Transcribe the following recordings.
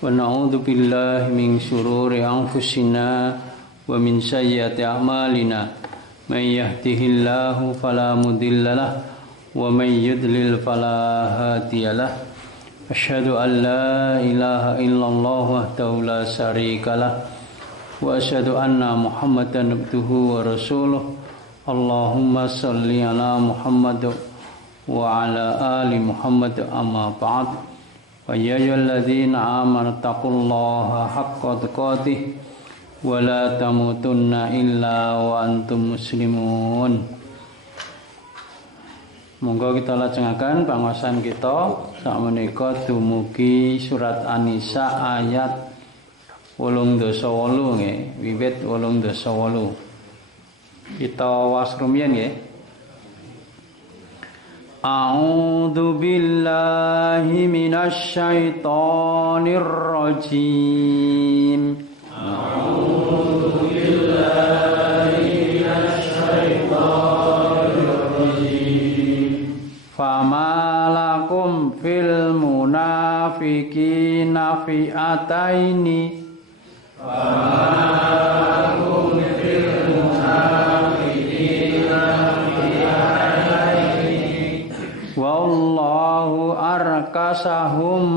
ونعوذ بالله من شرور أنفسنا ومن سيئات أعمالنا من يهده الله فلا مضل له ومن يضلل فلا هادي له أشهد أن لا إله إلا الله وحده لا شريك له وأشهد أن محمدا عبده ورسوله اللهم صل على محمد وعلى آل محمد أما بعد فيا أيها الذين آمنوا اتقوا الله حق تقاته ولا تموتن إلا وأنتم مسلمون. Monggo kita lajengaken pangaosan kita sakmenika dumugi surat An-Nisa ayat 88 nggih, wiwit 88. Kita wasrumiyen nggih. A'udzu billahi minasy syaithanir rajim. A'udzu billahi minasy syaithanir rajim. Fama lakum fil munafiqina fi'ataini. Fama lakum fil munafiqina wallahu arkasahum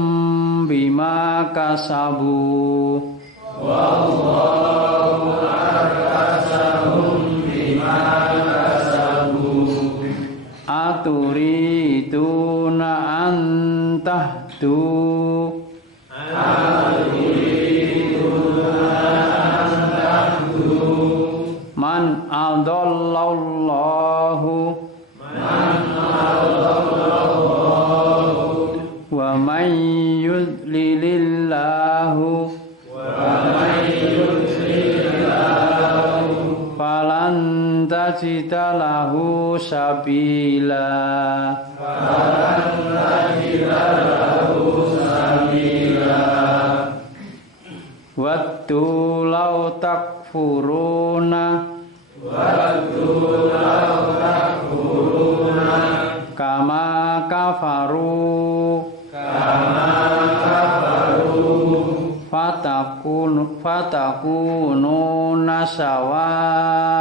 bima kasabu. Wallahu arkasahum bima kasabu. Aturiduna antahdu. Aturiduna antahdu. Man adallallahu. Wa may yudlilillahu falan tajida lahu sabila. Wattu law takfuruna kama kafaru fatakunu sawa'a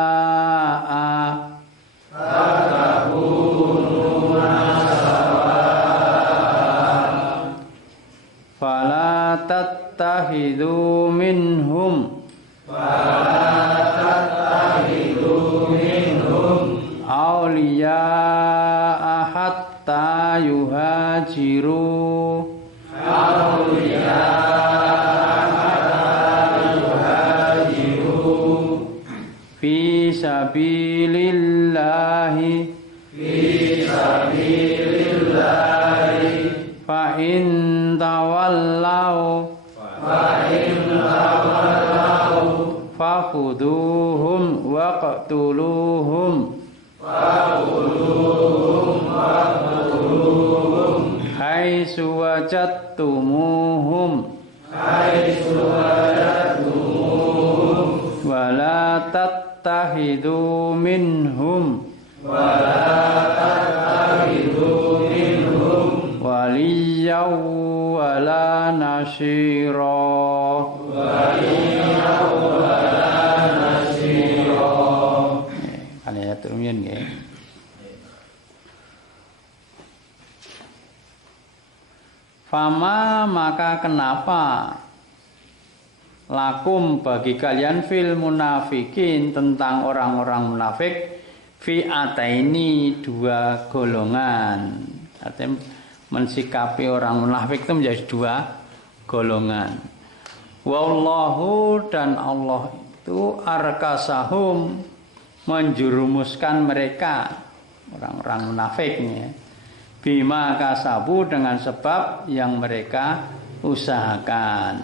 fala tattakhidhu minhum awliya'a hatta yuhajiru fi sabilillahi fa in tawallaw fakhudhuhum waqtuluhum haitsu wajadtumuhum wala tattakhidhu minhum waliyyan wala nasira. Ayat rumiyin nggih. Fama maka kenapa lakum bagi kalian fil munafikin tentang orang-orang munafik fi'ataini dua golongan. Artinya mensikapi orang munafik itu menjadi dua golongan. Wallahu dan Allah itu arkasahum menjurumuskan mereka orang-orang munafiknya bima kasabu dengan sebab yang mereka usahakan.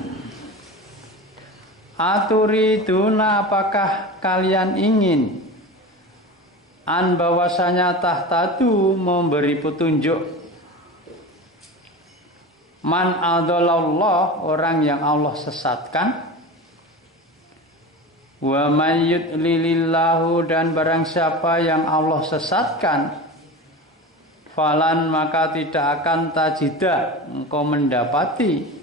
Aturiduna apakah kalian ingin an bahwasanya tahtadu memberi petunjuk man adallallah orang yang Allah sesatkan wa may yudlilillahu dan barang siapa yang Allah sesatkan falan maka tidak akan tajida engkau mendapati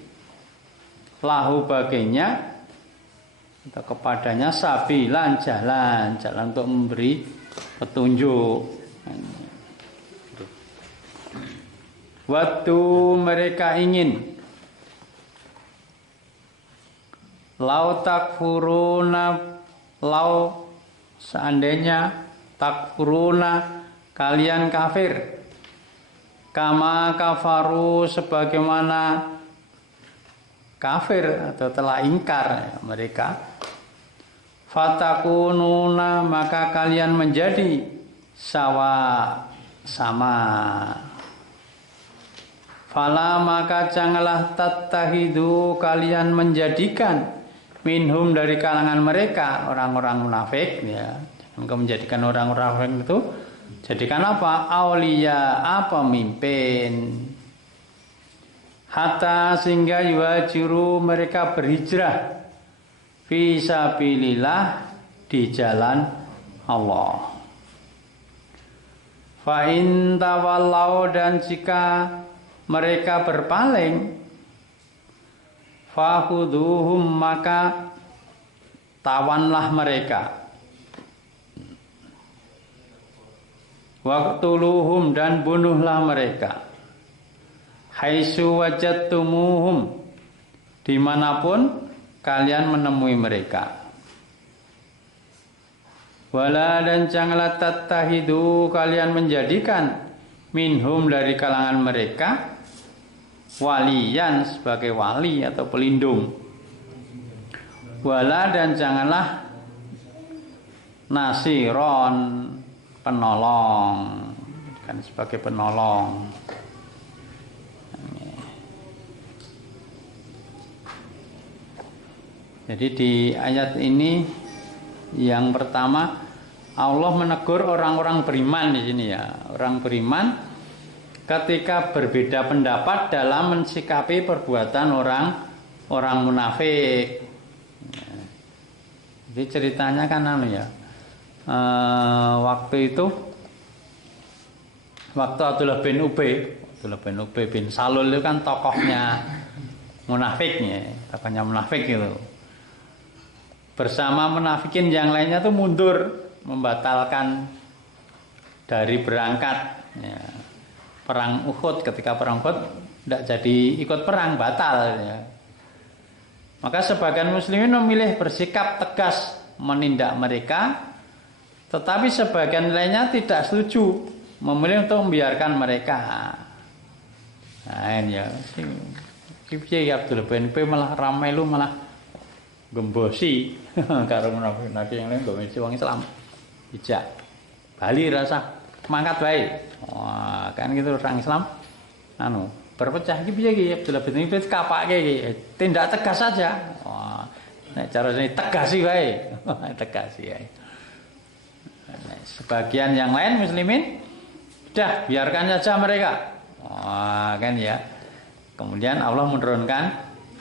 lahu baginya atau kepadanya sabilan jalan untuk memberi petunjuk. Waktu mereka ingin lau takfuruna, lau seandainya takfuruna kalian kafir, kama kafaru sebagaimana kafir atau telah ingkar mereka, fatakununa maka kalian menjadi sama. Fala maka janganlah tattahidu kalian menjadikan minhum dari kalangan mereka orang-orang munafik ya. Jangan menjadikan orang-orang munafik itu jadikan apa? Aulia, apa pemimpin. Hatta sehingga yuhajiru mereka berhijrah fi sabilillah di jalan Allah. Fa in tawallau dan jika mereka berpaling, fahuduhum maka tawanlah mereka, waqtuluhum dan bunuhlah mereka, haitsu wajadtumuhum dimanapun kalian menemui mereka. Wala dan janganlah tattahidu kalian menjadikan minhum dari kalangan mereka waliyan sebagai wali atau pelindung. Wala dan janganlah nasiron penolong, kan sebagai penolong. Jadi di ayat ini yang pertama Allah menegur orang-orang beriman di sini ya. Orang beriman ketika berbeda pendapat dalam mensikapi perbuatan orang munafik. Jadi ceritanya kan waktu itu waktu Abdullah bin Ubay bin Salul itu kan tokohnya munafiknya, tokohnya munafik gitu. Bersama munafikin yang lainnya tuh mundur membatalkan dari berangkat ya. Perang Uhud, ketika perang Uhud tidak jadi ikut perang, batal ya. Maka sebagian muslimin memilih bersikap tegas menindak mereka, tetapi sebagian lainnya tidak setuju, memilih untuk membiarkan mereka. Nah ini ya, si Abdul bin Ubay malah ramai lu malah gembosi karo munafik yang lain gembosi wong Islam. Ijak Bali rasa mangkat baik. Wah, kan gitu orang Islam berpecah iki piye iki Abdullah bin Ubay kapake iki. Tindak tegas saja. Wah, nek carane tegasi wae. Tegasi wae. Sebagian yang lain muslimin sudah biarkan saja mereka. Wah, kan ya. Kemudian Allah menurunkan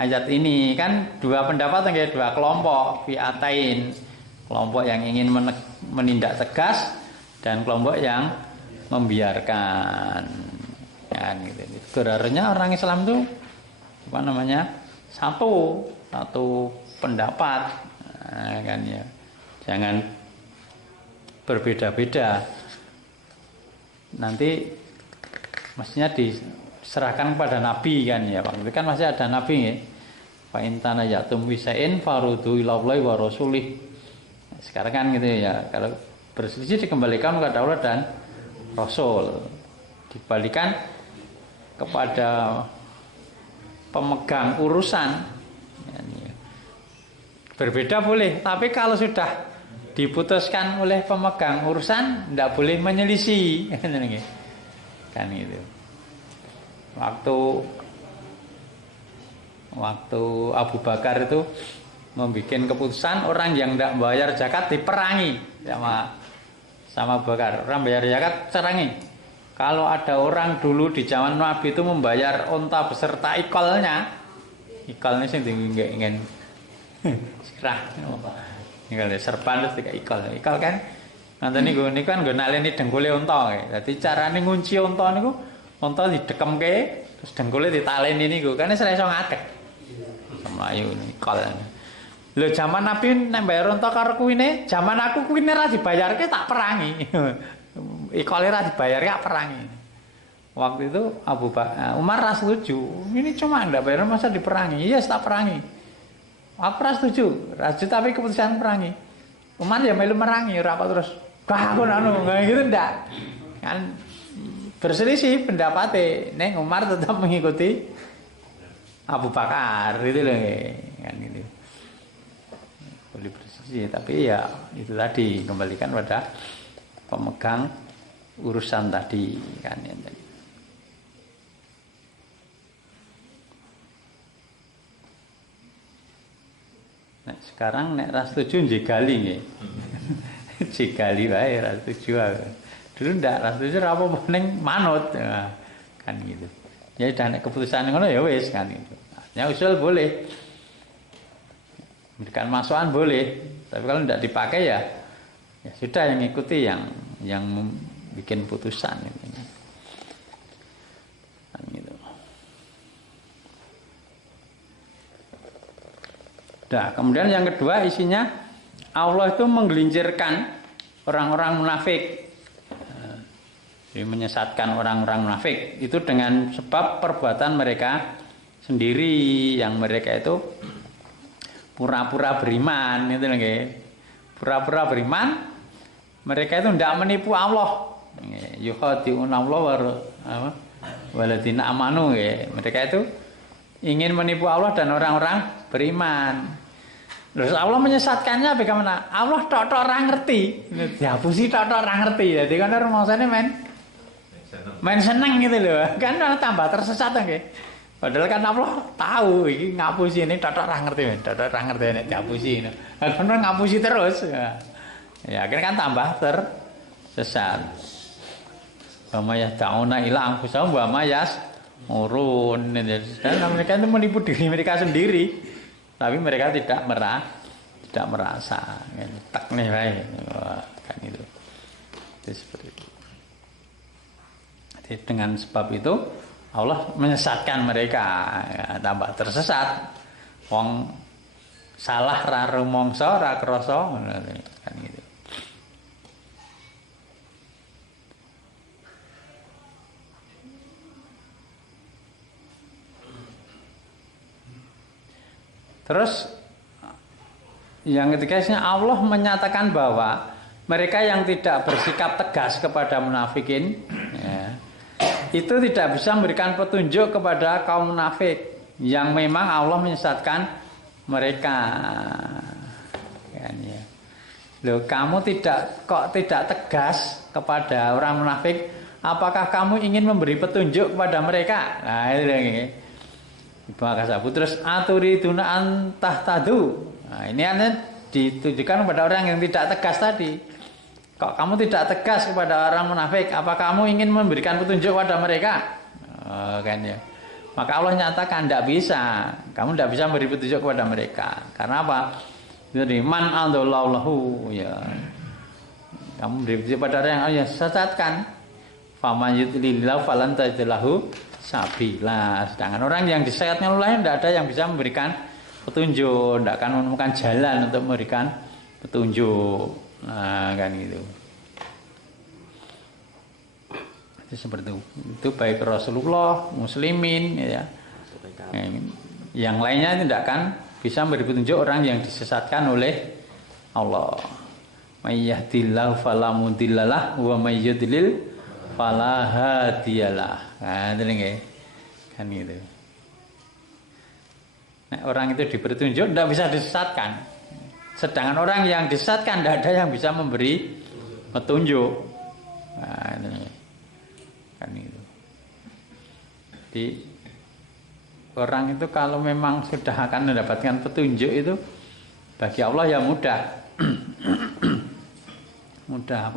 ayat ini kan dua pendapat ya, dua kelompok fi'atain. Kelompok yang ingin menindak tegas dan kelompok yang membiarkan. Ya, gitu. Gerarnya orang Islam itu satu pendapat. Nah, kan ya. Jangan berbeda-beda. Nanti mestinya diserahkan kepada Nabi kan ya. Waktu itu kan masih ada Nabi ya. Fa in tanayatum wisain farudu ilallahi wa rasulih. Sekarang kan gitu ya, kalau berselisih dikembalikan kepada Allah dan Rasul, dibalikan kepada pemegang urusan. Berbeda boleh, tapi kalau sudah diputuskan oleh pemegang urusan, tidak boleh menyelisih. Kan gitu. Waktu Abu Bakar itu membuat keputusan orang yang tidak bayar zakat diperangi sama Abu Bakar. Orang bayar zakat cerangi. Kalau ada orang dulu di zaman Nabi itu membayar unta beserta ikolnya sih ingin serah. Ikal serban terus ikol kan. Nanti niku kan nggo naleni dengkule unta. Dadi carane ngunci unta niku unta didekemke terus dengkule ditaleni niku kan iso ngadeg. mlayu nikol. Lho zaman Nabi nek bayar unta karo kuwine, zaman aku kuwine ra dibayarke tak perangi. Ikole ra dibayarke tak perangi. Waktu itu Umar ra setuju. Ini cuma ndak bayar masa diperangi. Iya, tak perangi. Aku ra setuju. Tapi keputusan perangi. Umar ya melu merangi ora apa terus. Wah, aku gitu ndak. Kan berselisih pendapatnya. Neng Umar tetap mengikuti Abu Bakar gitu loh kan gitu. Boleh berselisih tapi ya itu tadi kembalikan pada pemegang urusan tadi kan ya. Nah, sekarang nek ra setuju jegali nggih. Jegali wae ra setuju. Dulu ndak ra setuju ra apa ning manut kan gitu. Ya udah nek keputusan ngono ya wis kan gitu. Ya usul boleh. Memberikan masukan boleh, tapi kalau tidak dipakai ya sudah yang ikuti yang bikin putusan gitu. Kan gitu. Nah, kemudian yang kedua isinya Allah itu menggelincirkan orang-orang munafik. Jadi menyesatkan orang-orang munafik itu dengan sebab perbuatan mereka sendiri yang mereka itu pura-pura beriman itu nggih. Pura-pura beriman mereka itu tidak menipu Allah. Yukhadi'una Allah waladina amanu nggih. Mereka itu ingin menipu Allah dan orang-orang beriman. Terus Allah menyesatkannya bagaimana? Allah tok-tok ora ngerti. Dihapusi tok-tok ora ngerti. Jadi kan rumasane main seneng gitu loh. Kan tambah tersesat nggih. Padahal kan Allah tahu iki ngapusi ini tok-tok ora ngerti, tok-tok ora ngerti nek dihapusi. Kan ngapusi terus. Ya akhirnya kan tambah tersesat. Wa ma yad'una ila anfusahum wa ma yas'urun. Dan mereka itu menipu diri mereka sendiri. Tapi mereka tidak merasa. Tak nih wae. Kan itu. Itu seperti itu. Jadi dengan sebab itu Allah menyesatkan mereka, ya, tambah tersesat. Wong salah ra rumangsa ra krasa kan gitu. Terus yang ketiga Allah menyatakan bahwa mereka yang tidak bersikap tegas kepada munafikin ya, itu tidak bisa memberikan petunjuk kepada kaum munafik yang memang Allah menyesatkan mereka. Kan, ya. Loh, kamu tidak tegas kepada orang munafik, apakah kamu ingin memberi petunjuk kepada mereka? Nah, itu yang ini. Terus aturiduna antahtadu. Nah, ini ditujukan kepada orang yang tidak tegas tadi. Kok kamu tidak tegas kepada orang munafik? Apa kamu ingin memberikan petunjuk kepada mereka? Kan ya. Maka Allah nyatakan tidak bisa. Kamu tidak bisa memberi petunjuk kepada mereka. Karena apa? Jadi man adallahu ya. Kamu beri petunjuk pada orang yang Allah sesatkan. Faman yudlilillahu falan tajidlahu sabila. Sedangkan orang yang disesatkan oleh tidak ada yang bisa memberikan petunjuk, tidak akan menemukan jalan untuk memberikan petunjuk. Nah, kan gitu. Itu seperti itu. Itu baik Rasulullah, muslimin ya. Yang lainnya tidak akan bisa memberi petunjuk orang yang disesatkan oleh Allah. May yahdihillahu fala mudhillalah wa may yudlil fala hadiyalah. Nah, itu nggih. Kan gitu. Nah, orang itu diberi petunjuk tidak bisa disesatkan. Sedangkan orang yang disesatkan tidak ada yang bisa memberi petunjuk. Nah, ini kan itu. Jadi orang itu kalau memang sudah akan mendapatkan petunjuk itu bagi Allah ya mudah. Mudah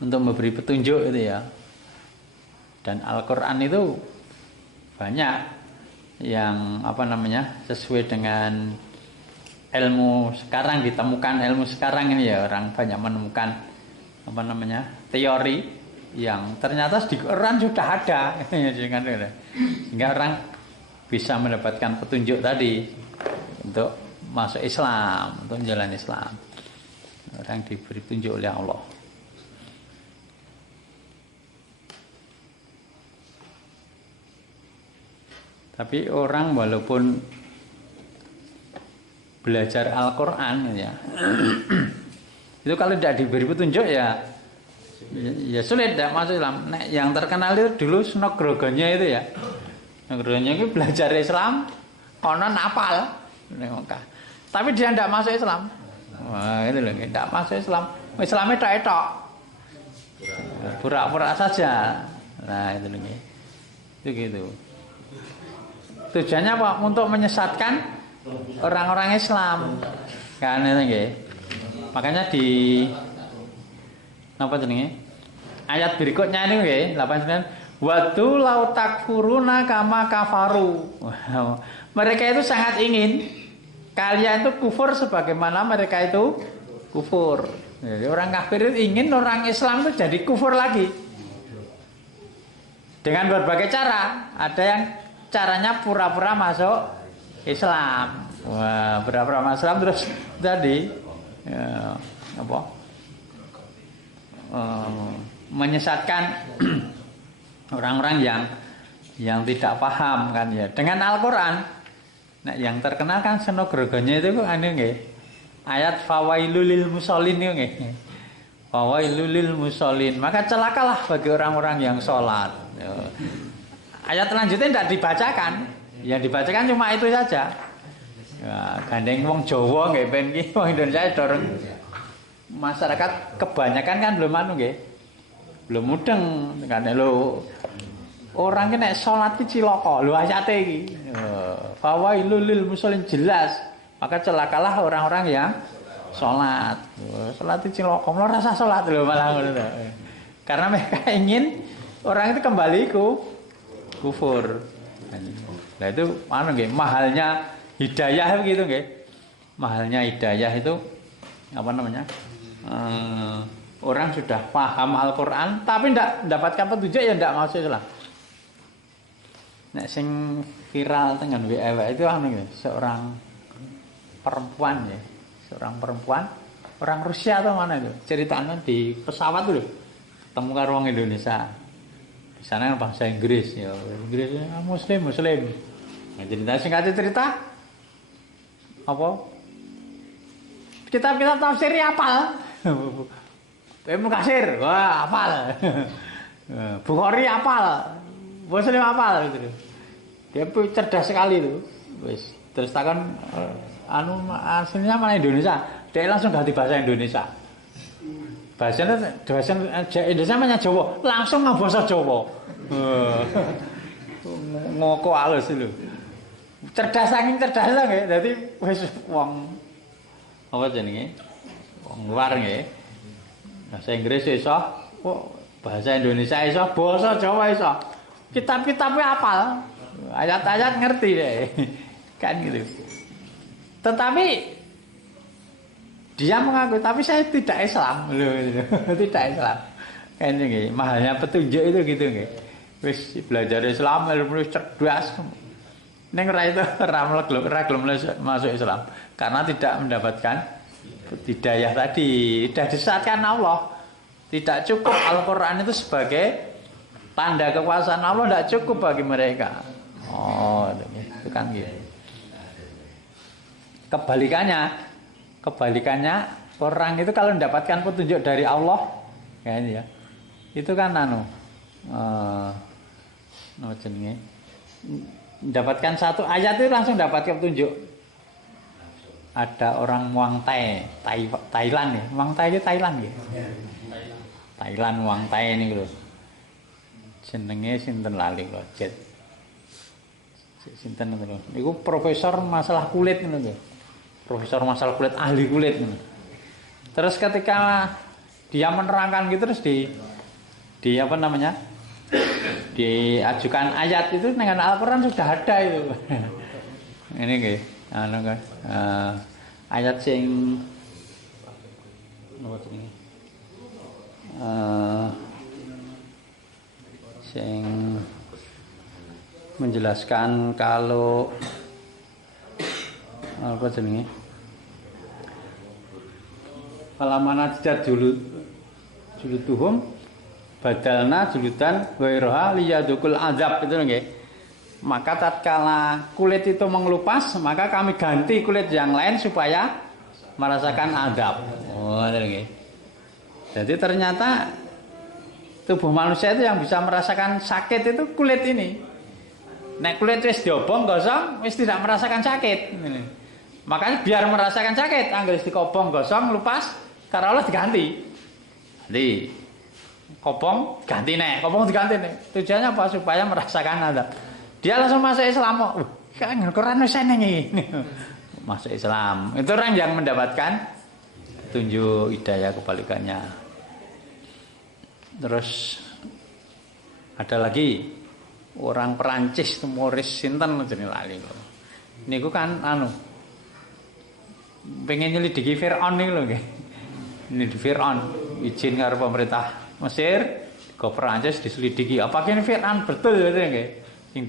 untuk memberi petunjuk itu ya. Dan Al-Qur'an itu banyak yang sesuai dengan ilmu sekarang, ditemukan ilmu sekarang ini ya, orang banyak menemukan teori yang ternyata di Quran sudah ada sehingga orang bisa mendapatkan petunjuk tadi. untuk masuk Islam, untuk menjalani Islam. Orang diberi petunjuk oleh Allah. Tapi orang walaupun belajar Al-Quran ya, itu kalau tidak diberi petunjuk ya sulit tidak masuk Islam. Nah, yang terkenal itu dulu Snogrogonya itu ya. Snogrogonya itu belajar Islam, konon apal. Tapi dia tidak masuk Islam. Wah, itu loh, tidak masuk Islam. Islamnya tok-tok. Pura-pura saja. Nah, itu loh. Itu gitu. Tujuannya apa? Untuk menyesatkan orang-orang Islam. Kan itu nggih. Makanya di apa jenenge? Ayat berikutnya ini nggih, 89. Watu lau takfuruna kama kafaru. Mereka itu sangat ingin kalian itu kufur sebagaimana mereka itu kufur. Jadi orang kafir itu ingin orang Islam itu jadi kufur lagi. Dengan berbagai cara. Ada yang caranya pura-pura masuk Islam. Wah, pura-pura masuk Islam terus tadi ya, apa? Menyesatkan orang-orang yang tidak paham kan ya. Dengan Al-Qur'an. Nah, yang terkenal kan Snogrogonya itu kok anu nggih. Ayat fawailul lil musallin itu nggih. Fawailul lil musallin. Maka celakalah bagi orang-orang yang sholat. Ya. Ayat selanjutnya tidak dibacakan. Yang dibacakan cuma itu saja. Ya, gandeng wong Jawa nggih ben iki wong Indonesia dorong masyarakat kebanyakan kan belum anu nggih. Belum mudeng kan lho. Orang ki nek salat ki cilaka. Lho ayate iki. Fawailul lil musallin jelas. Maka celakalah orang-orang yang salat. Salat ki cilaka. Ora rasa salat lho malah ngono to. Karena mereka ingin orang itu kembali kufur. Nah itu anu nggih, mahalnya hidayah begitu nggih. Mahalnya hidayah itu apa namanya? Orang sudah paham Al-Qur'an tapi tidak mendapatkan petunjuk ya tidak masuk Islam. Nek sing viral dengan WA itu anu nggih, seorang perempuan ya. Seorang perempuan orang Rusia atau mana itu? Ceritanya di pesawat dulu. Ketemu karo wong Indonesia. Di sana bahasa Inggris ya, Inggrisnya muslim. Nah, cerita apa? Kitab-kitab tafsir apal. Ibnu Katsir, wah apal. Bukhari apal. Muslim apal gitu. Dia cerdas sekali itu. Wis, terus takon aslinya mana Indonesia. Dia langsung ganti bahasa Indonesia. Bahasa Indonesia namanya Jawa, langsung nggak bahasa Jawa. Ngoko halus itu. Cerdas saking cerdas lah nggih. Dadi wis wong apa jenenge? Wong luar nggih. Bahasa Inggris iso, bahasa Indonesia iso, bahasa Jawa iso. Kitab-kitabnya hafal. Ayat-ayat ngerti deh. Kan gitu. Tetapi dia mengaku, tapi saya tidak Islam. Tidak Islam. Kan gitu. Mahalnya petunjuk itu gitu nggih. Wis belajar Islam ilmu cerdas. Ning ora itu ora gelem masuk Islam karena tidak mendapatkan hidayah tadi. Sudah disesatkan Allah. Tidak cukup Al-Qur'an itu sebagai tanda kekuasaan Allah, tidak cukup bagi mereka. Oh, itu kan gitu. Kebalikannya orang itu kalau mendapatkan petunjuk dari Allah, kan ya. Itu kan mendapatkan satu ayat itu langsung dapat petunjuk. Ada orang Muang Thailand ya. Muang Thai itu Thailand ya. Thailand Muang Thai ini lho. Jenenge sinten lali kok, Jet. Sinten lho. Niku profesor masalah kulit ngono lho. Profesor masalah kulit, ahli kulit ngono. Terus ketika dia menerangkan gitu terus di apa namanya? Diajukan ayat itu dengan Al-Qur'an sudah ada itu. Ini nggih, kan. Ayat sing apa jenenge? Sing menjelaskan kalau apa jenenge? Falamana jad julutuhum badalna juludan ghairaha liyadukul azab itu nggih. Maka tatkala kulit itu mengelupas, maka kami ganti kulit yang lain supaya merasakan azab. Oh, nggih. Jadi ternyata tubuh manusia itu yang bisa merasakan sakit itu kulit ini. Nek kulit wis diobong gosong, wis tidak merasakan sakit. Makanya biar merasakan sakit, angger dikobong gosong lupas, karo Allah diganti. Jadi kobong ganti nek, kobong diganti nek. Tujuannya apa? Supaya merasakan azab. Dia langsung masuk Islam. Kan Quran wis eneng iki. Masuk Islam. Itu orang yang mendapatkan tunjuk hidayah kebalikannya. Terus ada lagi orang Perancis Maurice sinten jenenge lali lho. Niku kan pengen nyelidiki Firaun niku lho nggih. Ini di Firaun izin karo pemerintah Mesir ke Perancis diselidiki apakah ini Firaun betul gitu nggih. Yang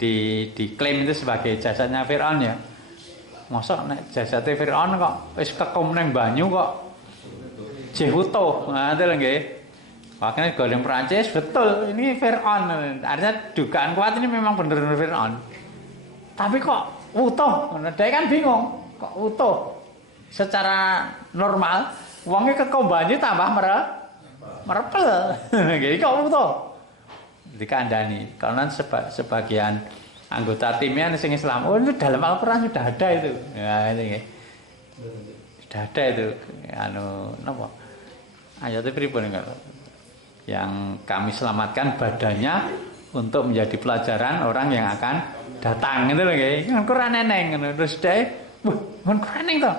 diklaim itu sebagai jasadnya Firaun ya. Mosok nek jasadnya Firaun kok wis kekum nang banyu kok jeh utuh. Nah, itu lho nggih. Makanya golem Perancis betul ini Firaun. Artinya dugaan kuat ini memang benar-benar Firaun. Tapi kok utuh? Dia kan bingung. Kok utuh? Secara normal wongnya kekum banyu tambah merepel. Nggih kok utuh? Dikandani karena sebagian anggota timnya sing Islam itu dalam Al-Qur'an sudah ada itu ya itu ya. Sudah ada itu napa ayatnya pripun yang kami selamatkan badannya untuk menjadi pelajaran orang yang akan datang itu loh nggih kan Quran eneng terus dhewe kan Quran eneng to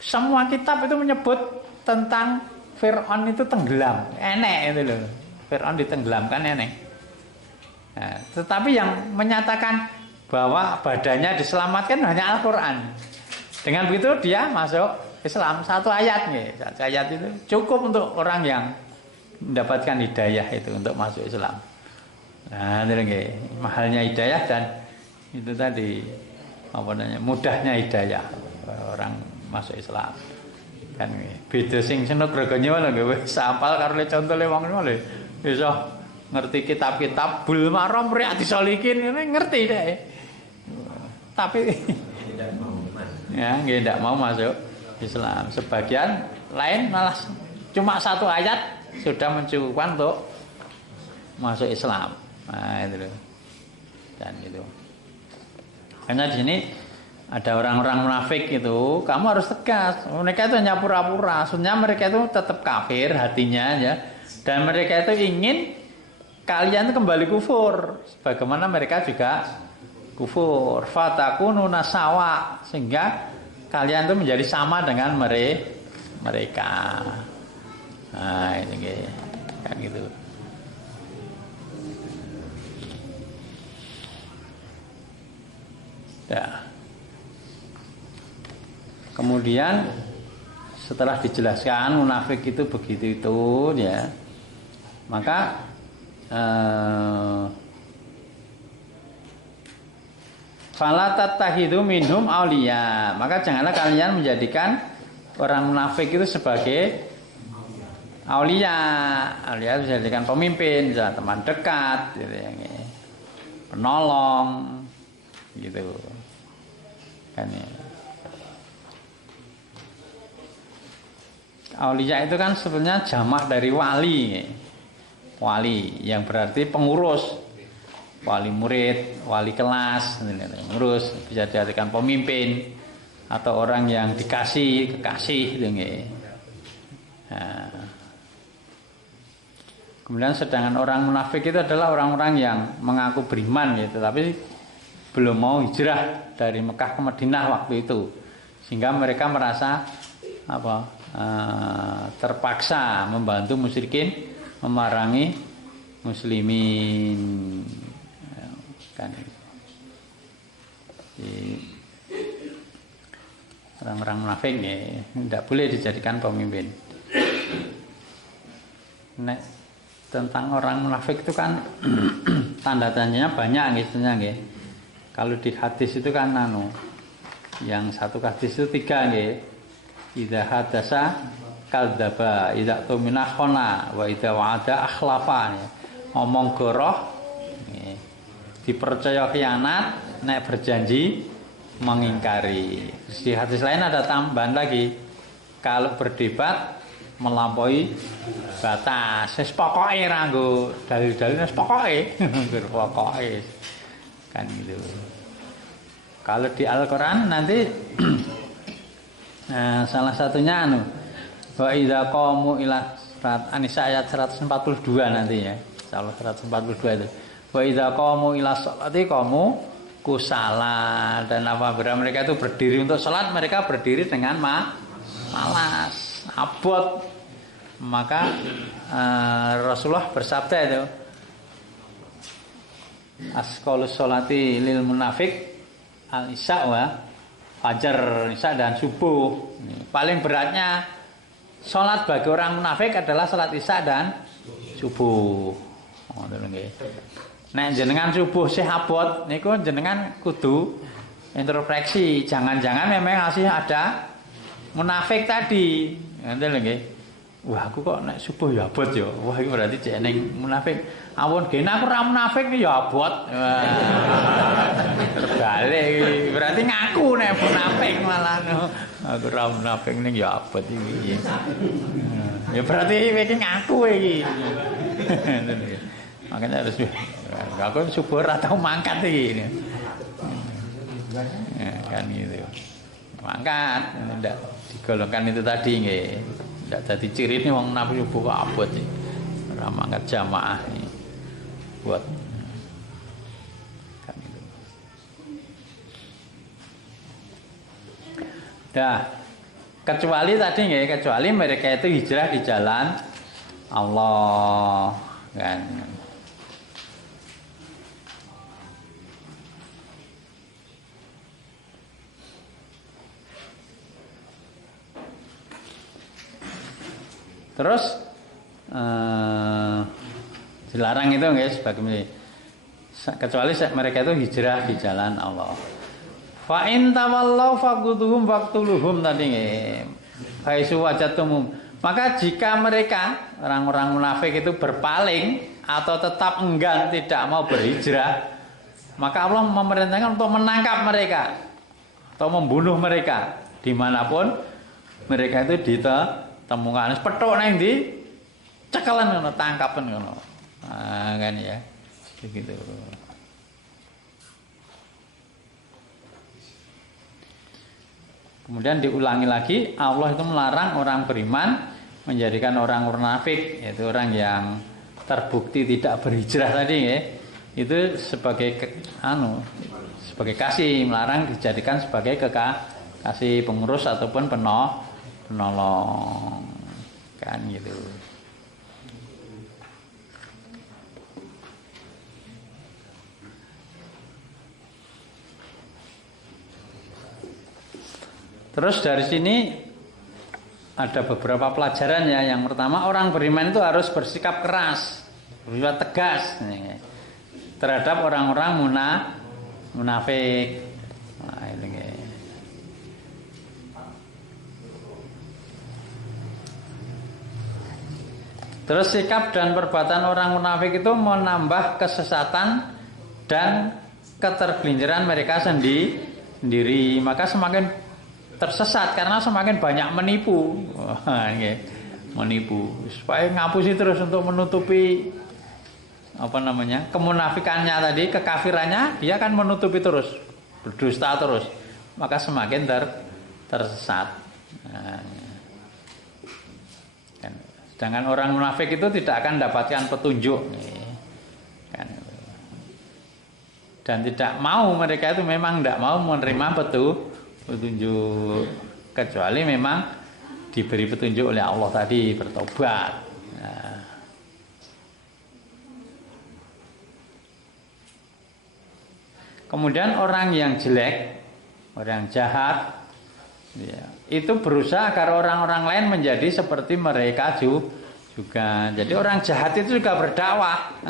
semua kitab itu menyebut tentang Firaun itu tenggelam enek itu loh Firaun ditenggelamkan eneng. Nah, tetapi yang menyatakan bahwa badannya diselamatkan hanya Al-Quran. Dengan begitu dia masuk Islam. Satu ayat nih, satu ayat itu cukup untuk orang yang mendapatkan hidayah itu untuk masuk Islam. Nah, itu nggih, mahalnya hidayah dan itu tadi apa namanya mudahnya hidayah orang masuk Islam. Kan beda sing seneng gregonye lho nggih wis apal karo contone wong ngono lho. Iso ngerti kitab-kitab bul maram riat disolikin ini ngerti deh tapi ya nggak mau masuk Islam sebagian lain malah cuma satu ayat sudah mencukupkan untuk masuk Islam nah itu loh dan itu karena di sini ada orang-orang munafik itu kamu harus tegas mereka itu hanya pura-pura sebenarnya mereka itu tetap kafir hatinya ya dan mereka itu ingin kalian itu kembali kufur sebagaimana mereka juga kufur fatakununa sawa sehingga kalian itu menjadi sama dengan mereka nah ini kan gitu ya kemudian setelah dijelaskan munafik itu begitu itu ya maka fala tattahidu minhum auliya maka janganlah kalian menjadikan orang munafik itu sebagai auliya bisa dijadikan pemimpin teman dekat gitu ya penolong gitu kan ya. Auliya itu kan sebenarnya jamak dari wali wali yang berarti pengurus wali murid, wali kelas pengurus bisa dijadikan pemimpin atau orang yang dikasih kekasih nah. Kemudian sedangkan orang munafik itu adalah orang-orang yang mengaku beriman gitu tapi belum mau hijrah dari Mekah ke Madinah waktu itu sehingga mereka merasa terpaksa membantu musyrikin memerangi muslimin kan orang-orang munafik ya tidak boleh dijadikan pemimpin. Nah, tentang orang munafik itu kan tanda tandanya banyak gitu ya. Kalau di hadis itu kan Yang satu hadis itu 3 nggih. Idza hadasa kadzdzaba, idza tumina khana, wa idza wa'ada akhlafa. Ngomong goroh, nggih. Dipercaya khianat, nek berjanji mengingkari. Di hadis lain ada tambahan lagi. Kalau berdebat melampaui batas. Wis pokoke ra nggo dalil-dalil wis pokoke. Pokoke. Kan gitu. Kalau di Al-Qur'an nanti nah, salah satunya wa idza qamu ila An-Nisa ayat 142 nanti ya. Insyaallah 142 itu. Wa idza qamu ila sholati qamu kusala, dan apabila mereka itu berdiri untuk salat, mereka berdiri dengan malas, abot. Maka Rasulullah bersabda itu, asqalus sholati lil munafik al-isya wa fajar, isya dan subuh. Paling beratnya salat bagi orang munafik adalah salat isya dan subuh. Oh, nek jenengan subuh sih abot niku jenengan kudu introspeksi, jangan-jangan memang masih ada munafik tadi. Ngoten lho nggih. Wah, aku kok nek subuh ya abot ya. Wah, iki berarti cek ning munafik. Ampun, gene aku ora munafik nih ya abot. Terbalik iki. Berarti ngaku nek munafik malah. Aku ora munafik ning ya abot iki. Ya berarti iki ngaku iki. Makanya harus aku subuh ora tau mangkat iki. Ya, kan gitu. Mangkat, tidak digolongkan itu tadi nggih. Tidak jadi ciri ini wong nabi subuh kok abot iki. Ora mangkat jamaah iki. Buat kan itu. Dah, kecuali tadi nggih, kecuali mereka itu hijrah di jalan Allah kan. Terus dilarang itu guys bagaimana? Kecuali mereka itu hijrah di jalan Allah. Fa in tawallau faqudhum waqtuluhum tadi nggih. Faisu wajatumum. Maka jika mereka orang-orang munafik itu berpaling atau tetap enggan tidak mau berhijrah, maka Allah memerintahkan untuk menangkap mereka atau membunuh mereka dimanapun mereka itu ditemukan. Petuk nang ndi cekelan ngono, tangkapan ngono. Nah, kan ya. Begitu. Kemudian diulangi lagi, Allah itu melarang orang beriman menjadikan orang munafik, yaitu orang yang terbukti tidak berhijrah tadi ya. Itu sebagai sebagai kasih, melarang dijadikan sebagai kekasih pengurus ataupun penolong. Kan gitu. Terus dari sini ada beberapa pelajaran ya. Yang pertama, orang beriman itu harus bersikap keras, bersikap tegas nih, terhadap orang-orang munafik. Nah, itu nih. Terus sikap dan perbuatan orang munafik itu menambah kesesatan dan ketergelinciran mereka sendiri. Maka semakin tersesat karena semakin banyak menipu. Menipu supaya ngapusi terus untuk menutupi kemunafikannya tadi, kekafirannya, dia akan menutupi terus, berdusta terus, maka semakin tersesat. Sedangkan orang munafik itu tidak akan mendapatkan petunjuk dan tidak mau, mereka itu memang tidak mau menerima petunjuk, kecuali memang diberi petunjuk oleh Allah tadi, bertobat. Nah. Kemudian orang yang jelek, orang jahat, ya, itu berusaha agar orang-orang lain menjadi seperti mereka juga. Jadi orang jahat itu juga berdakwah,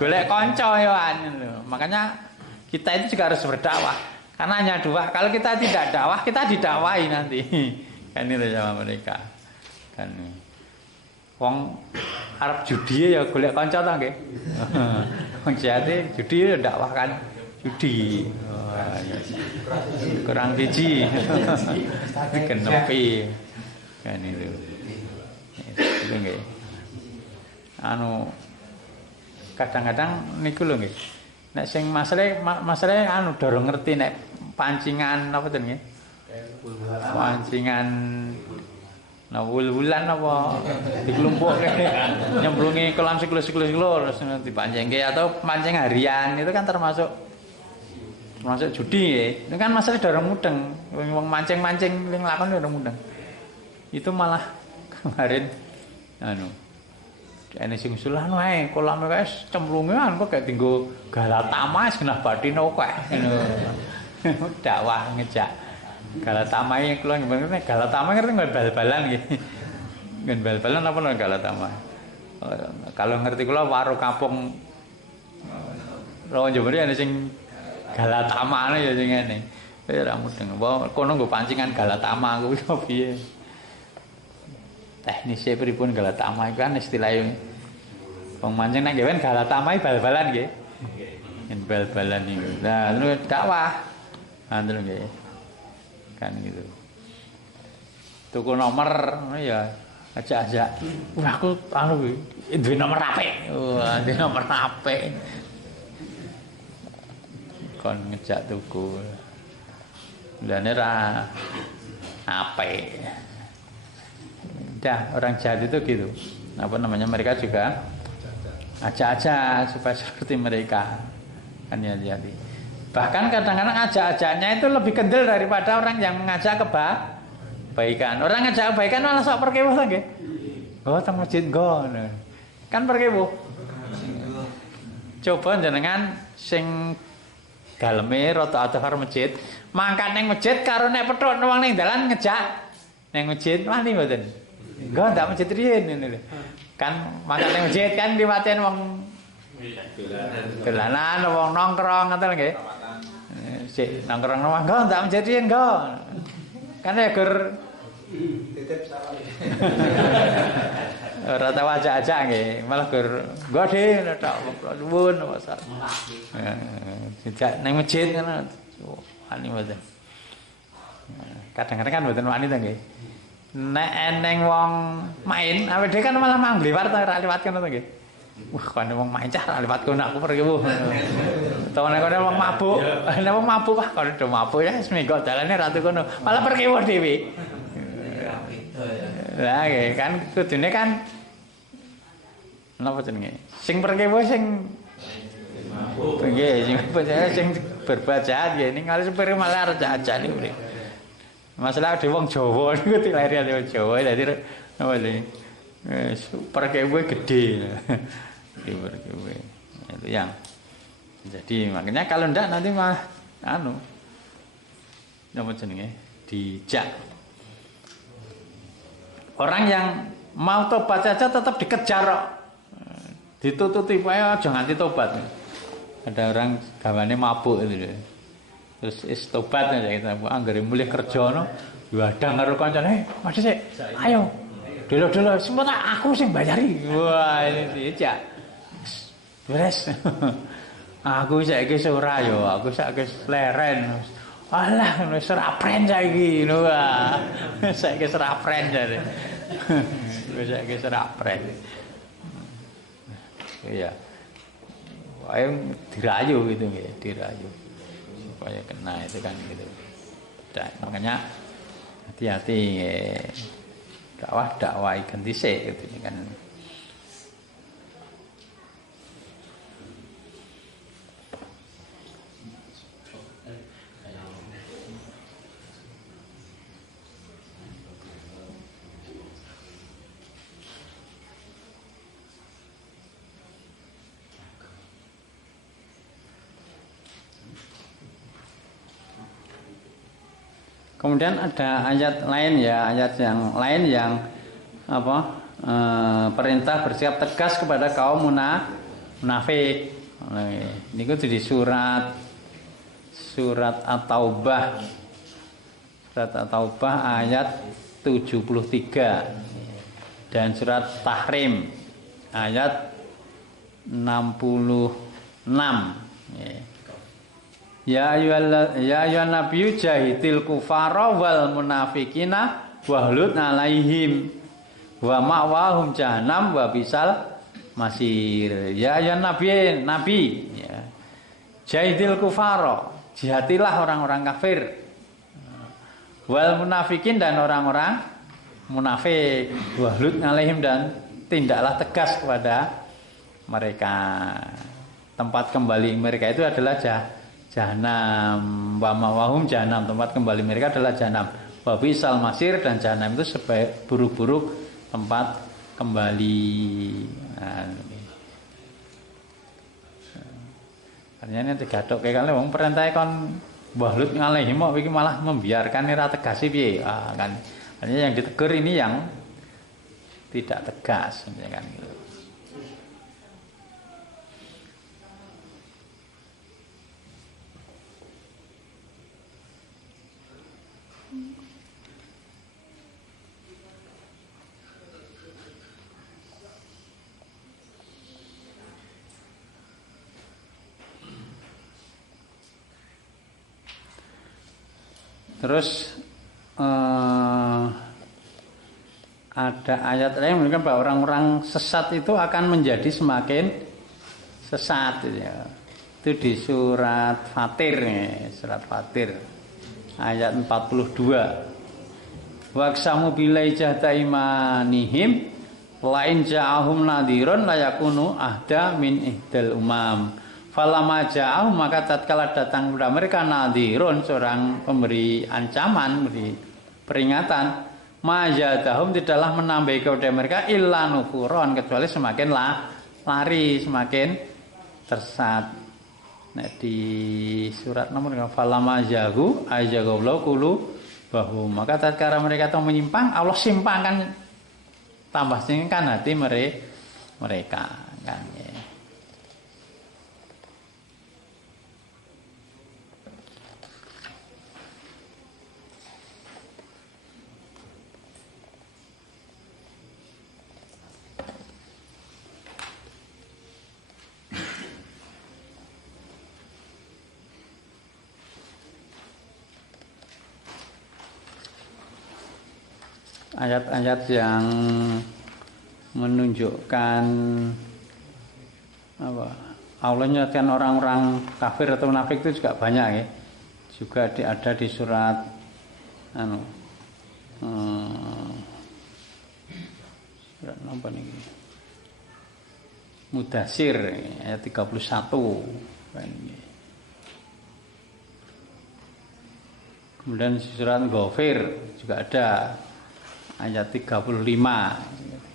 golek kanca ya. Makanya Kita itu juga harus berdakwah. Karena hanya dua. Kalau kita tidak dakwah, kita didakwahi nanti. Kan itu sama mereka. Kan wong arep judi ya golek kanca ta nggih. Wong jati judi ya dakwah kan judi. Kurang biji. Kenepi. Kan itu. Itu nggih. Anu kadang-kadang niku lho nggih. Nek sing masalah anu dorong ngerti nek pancingan apa to nggih? Pancingan wul-wulan apa dikelumpukke nyemplungi kolam siklus-siklus terus dipancingke atau mancing harian itu kan termasuk judi ya. Itu kan masalah dorong mudeng. Wong mancing-mancing ning lakon dorong mudeng. Itu malah kemarin anu ene sing usulan wae kolam wis cemplungan kok gak tinggo galatama wis genah bathino kok ngono. Dakwah ngejak galatama iki kula ngerti galatama ngerti bal-balan nggih. Ngen bal-balan apa nang galatama. Kalau ngerti kula waro kampung Rawa Jember ana sing galatama ya sing ngene. Ora mudeng. Kono nggo pancingan galatama kuwi kok piye. Teknisnya pripun galatama itu kan istilahnya wong mancing nang nggih galatama bal-balan nggih. Yen bal-balan niku. Nah, terus dakwah. Ngono nggih. Kan gitu. Tuku nomor ya ajak-ajak. Wah, aku anu duwe nomor apik. Wah, duwe nomor apik. Kon ngejak tuku. Lane ra apik. Dah orang jahat itu gitu. Apa namanya mereka juga ajak-ajak supaya seperti mereka. Kan ya hati. Bahkan kadang-kadang ajak-ajaknya itu lebih kendel daripada orang yang mengajak kebaikan. Orang ngajak kebaikan malah sok perkewuh ta nggih. Oh, teng masjid nggo. Kan perkewuh. Coba jenengan sing daleme rada adoh karo masjid, mangkat ning masjid karo nek pethuk wong ning dalan ngejak ning masjid wani mboten. Enggak, ndak masjid riyen ngene lho. Kan mangkat ning masjid kan liwaten wong dolanan, wong nongkrong ngoten nggih. Sik nongkrong nang enggak ndak masjid riyen enggak. Kan ya gur titip salam. Ora tau ajak-ajak nggih, malah gur nggo de tok nuwun wasar. Dijak ning masjid ngono. Wani mboten. Kadang-kadang kan mboten wani ta nggih. Nek eneng wong main, awake dhewe kan malah mangliwat ta ora liwat kono to nggih. Wah, kan wong main cah ora liwat kono aku pergi bu. Tahu nek kono wong mabuk, nek wong mabuk wah kono do mabuk ya seminggu dalane ratu kono. Malah pergi wae dhewe. Lah nggih kan kudune kan napa jenenge? Sing pergi wae sing mabuk. Nggih, sing berbuat jahat nggih ning kali sepere malah jajan niku. Masalah di wong Jawa niku dilarian wong Jawa dadi apa iki? Super kewe gede. Super kewe. Itu yang. Jadi makanya kalau ndak nanti mah anu. Napa jenenge? Dijak. Orang yang mau tobat saja tetap dikejar. Ditututi aja nganti tobat. Ada orang gawane mabuk itu. Terus tobat aja kita anggere mulih kerja no diwadang karo kancane Mas sik ayo delo-delo sempat aku sing bayari wah ini dijak beres aku saiki ora yo aku saiki leren alah wis ora pren saiki lho saiki ora pren jare wis saiki ora pren iya ayo dirayu gitu nggih dirayu supaya kena itu kan gitu. Dan makanya hati-hati dakwah ganti sik gitu kan. Kemudian ada ayat lain ya, ayat yang lain yang apa? Perintah bersikap tegas kepada kaum munafik. Ini di surat surat At-Taubah. Surat At-Taubah ayat 73 dan surat Tahrim ayat 66. Ya ayyuhan nabiyyu jahidil kufara wal munafiqina wahlud alaihim wa ma'wahum jahannam wa bisal masir. Ya ayyuhan nabi ya. Jahidil kufara, jihatilah orang-orang kafir. Wal munafikin dan orang-orang munafik. Wahlud alaihim dan tindaklah tegas kepada mereka. Tempat kembali mereka itu adalah jahanam. Wa ma'wahum jahanam, tempat kembali mereka adalah jahanam. Wa bisal masir, dan jahanam itu seburuk-buruk tempat kembali. Artinya ini digathuk kayak wong perintah kon wahlud alaihim kok iki malah membiarkan ora tegas piye. Kan. Artinya yang ditegur ini yang tidak tegas kan gitu. Terus ada ayat lain menunjukkan bahwa orang-orang sesat itu akan menjadi semakin sesat ya. Itu di surat Fatir nih, surat Fatir ayat 42. Waqsamu bilai jahda imanihim lain ja'ahum nadhirun layakunu ahda min ihdal umam. Falama ja'ahum, maka tatkala datang kepada mereka nadhirun, seorang pemberi ancaman, memberi peringatan, majadahum, tidaklah menambahi kepada mereka illa nufuron, kecuali semakin lari, semakin tersesat. Nah, di surat nomor falama jahu ajagullahu qulu bahum, maka tatkala mereka itu menyimpang, Allah simpangkan, tambah singkan hati mereka kan ya. Ayat-ayat yang menunjukkan apa? Allah menyatakan orang-orang kafir atau munafik itu juga banyak ya. Juga ada di surat surat apa nih? Mudatsir ayat 31. Kemudian di surat Ghafir juga ada ayat 35,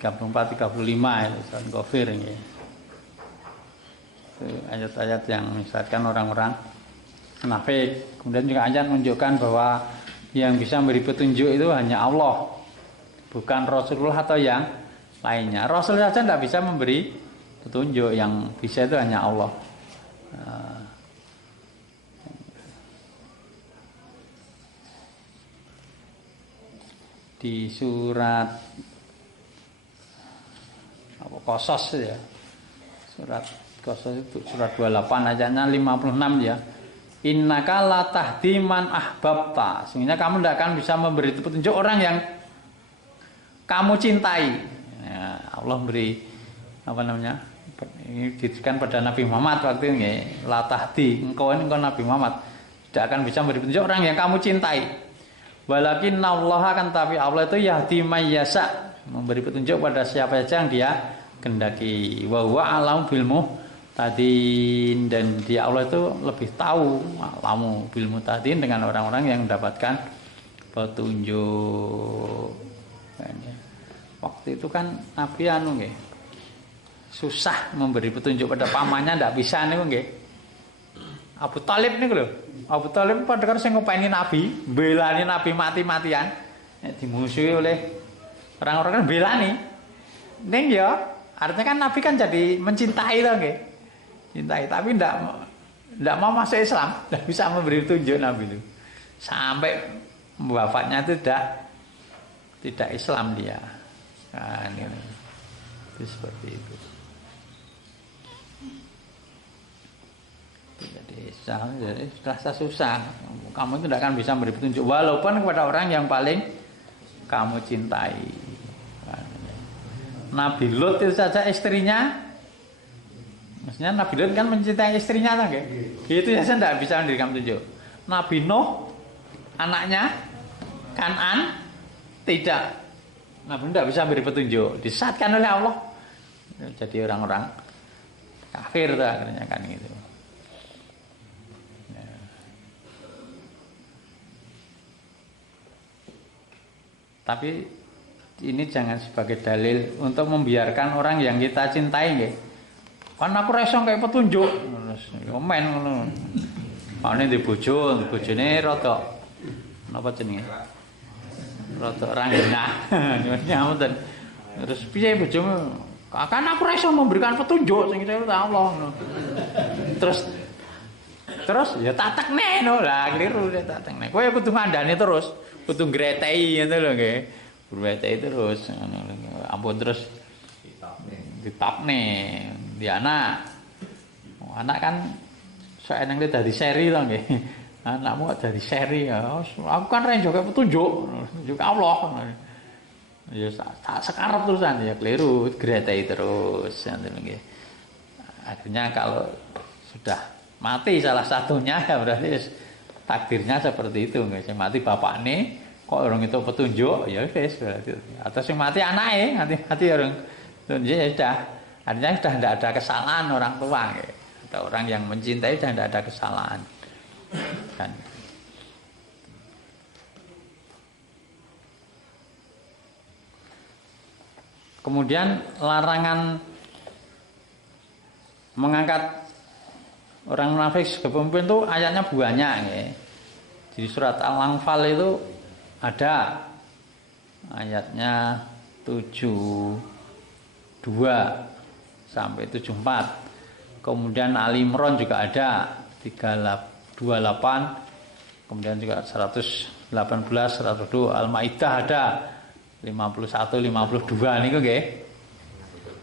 34, 35 itu surat Ghafir ya. Itu ayat-ayat yang misalkan orang-orang munafik. Kemudian juga ayat menunjukkan bahwa yang bisa memberi petunjuk itu hanya Allah, bukan Rasulullah atau yang lainnya. Rasul saja tidak bisa memberi petunjuk, yang bisa itu hanya Allah. Di surat Qasas ya, surat Qasas itu surat 28 ayatnya 56 ya. Innaka la tahdi man ahbabta, sehingga kamu tidak akan bisa memberi petunjuk orang yang kamu cintai ya. Allah beri apa namanya, ini diberikan pada Nabi Muhammad waktu ini, la tahdi, engkau Nabi Muhammad tidak akan bisa memberi petunjuk orang yang kamu cintai. Walakin Allah, akan tapi Allah itu yahdi mayyasa, memberi petunjuk pada siapa saja yang dia kehendaki. Wa huwa alam bil muhtadin, dan dia Allah itu lebih tahu alamu bil muhtadin dengan orang-orang yang mendapatkan petunjuk. Waktu itu kan Nabi nggih susah memberi petunjuk pada pamannya, ndak bisa niku nggih. Abu Thalib niku lho. Abu Thalib padahal sing ngopeni Nabi, belani Nabi mati-matian, dimusuhi oleh orang-orang kan belani. Ning ya, artinya kan Nabi kan jadi mencintai to nggih. Cintai, tapi tidak mau masuk Islam, tidak bisa memberi petunjuk Nabi itu. Sampai wafatnya itu tidak Islam dia. Nah, ini itu seperti itu. Jadi rasa susah. Kamu itu tidak akan bisa memberi petunjuk walaupun kepada orang yang paling kamu cintai. Nabi Lut itu saja istrinya, maksudnya Nabi Lut kan mencintai istrinya kan? Itu saja tidak bisa memberikan petunjuk. Nabi Nuh anaknya Kan'an tidak. Nabi tidak bisa memberi petunjuk. Disesatkan oleh Allah. Jadi orang-orang kafir tuh akhirnya kan gitu. Tapi ini jangan sebagai dalil untuk membiarkan orang yang kita cintai nggih. Kan aku ra iso kayak petunjuk. Men ngono. Mane di bojone rada napa jenenge? Rada ranggena. Nyamuten. Terus piye bojomu? Kan aku ra iso memberikan petunjuk sing itu Allah. Terus ya tak tekne no lah keliru tak tekne. Kowe kudu ngandani terus, kudu ngretei ngono lho nggih. Ngretei terus ngono lho. Ampun terus ditapne di anak. Anak kan sok eneng dadi seri lho nggih. Anakmu kok dadi seri ya. Aku kan ra njogo petunjuk, juga Allah. Ya tak sekarep terusan ya keliru, ngretei terus ngono nggih. Akhirnya kalau sudah mati salah satunya ya berarti takdirnya seperti itu nggak sih mati bapaknya kok orang itu petunjuk ya wis berarti atau sing mati anaknya mati orang tunjuk ya sudah artinya sudah tidak ada kesalahan orang tua gitu. Atau orang yang mencintai sudah tidak ada kesalahan kan. Kemudian larangan mengangkat orang munafik sebagai pemimpin itu ayatnya banyak ya. Di surat Al-Anfal itu ada ayatnya 72 sampai 74. Kemudian Ali Imran juga ada 328. Kemudian juga 118, 102 Al-Maidah ada 51, 52 niku nggih.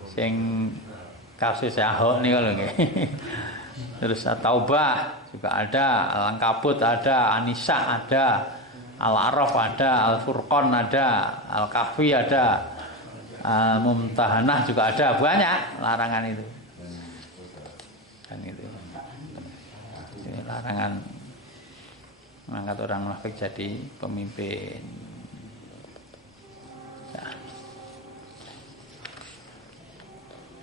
Sing kasus Ahok niku lho nggih. Terus Taubah juga ada, Al-Ankabut ada, An-Nisa ada, Al-A'raf ada, Al-Furqan ada, Al-Kahfi ada, Al-Mumtahanah juga ada, banyak larangan itu. Dan itu. Ini larangan mengangkat orang munafik jadi pemimpin. Nah.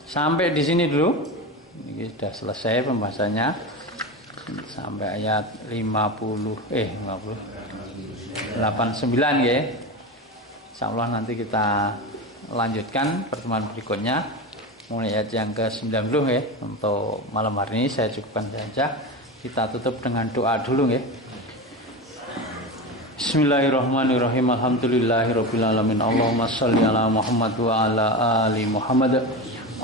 Sampai di sini dulu. Ini sudah selesai pembahasannya sampai ayat 89 ya. Insyaallah nanti kita lanjutkan pertemuan berikutnya mulai ayat yang ke-90 ya. Untuk malam hari ini saya cukupkan saja. Kita tutup dengan doa dulu ya. Bismillahirrahmanirrahim. Alhamdulillahirabbil alamin. Allahumma shalli ala Muhammad wa ala ali Muhammad.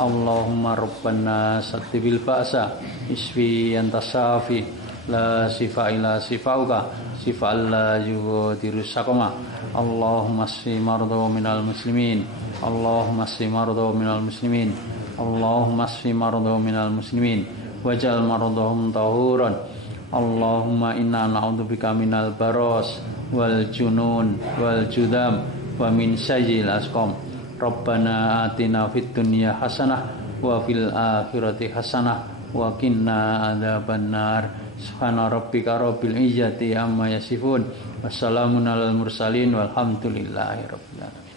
Allahumma rabbana satibil ba'sa isfi antasafi la sifa ila sifauka sifa alla yughadiru saqama. Allahumma asfi marda minal muslimin. Allahumma asfi marda minal muslimin. Allahumma asfi marda minal muslimin waj'al mardahum tahuran. Allahumma inna na'udzubika minal baras wal junun wal judam wa min sayyi'il asqam. Rabbana atina fid dunya hasanah wa fil akhirati hasanah wa qina adzabannar. Subhana rabbika rabbil izzati amma yasifun. Wassalamun alal mursalin walhamdulillahi rabbil alamin.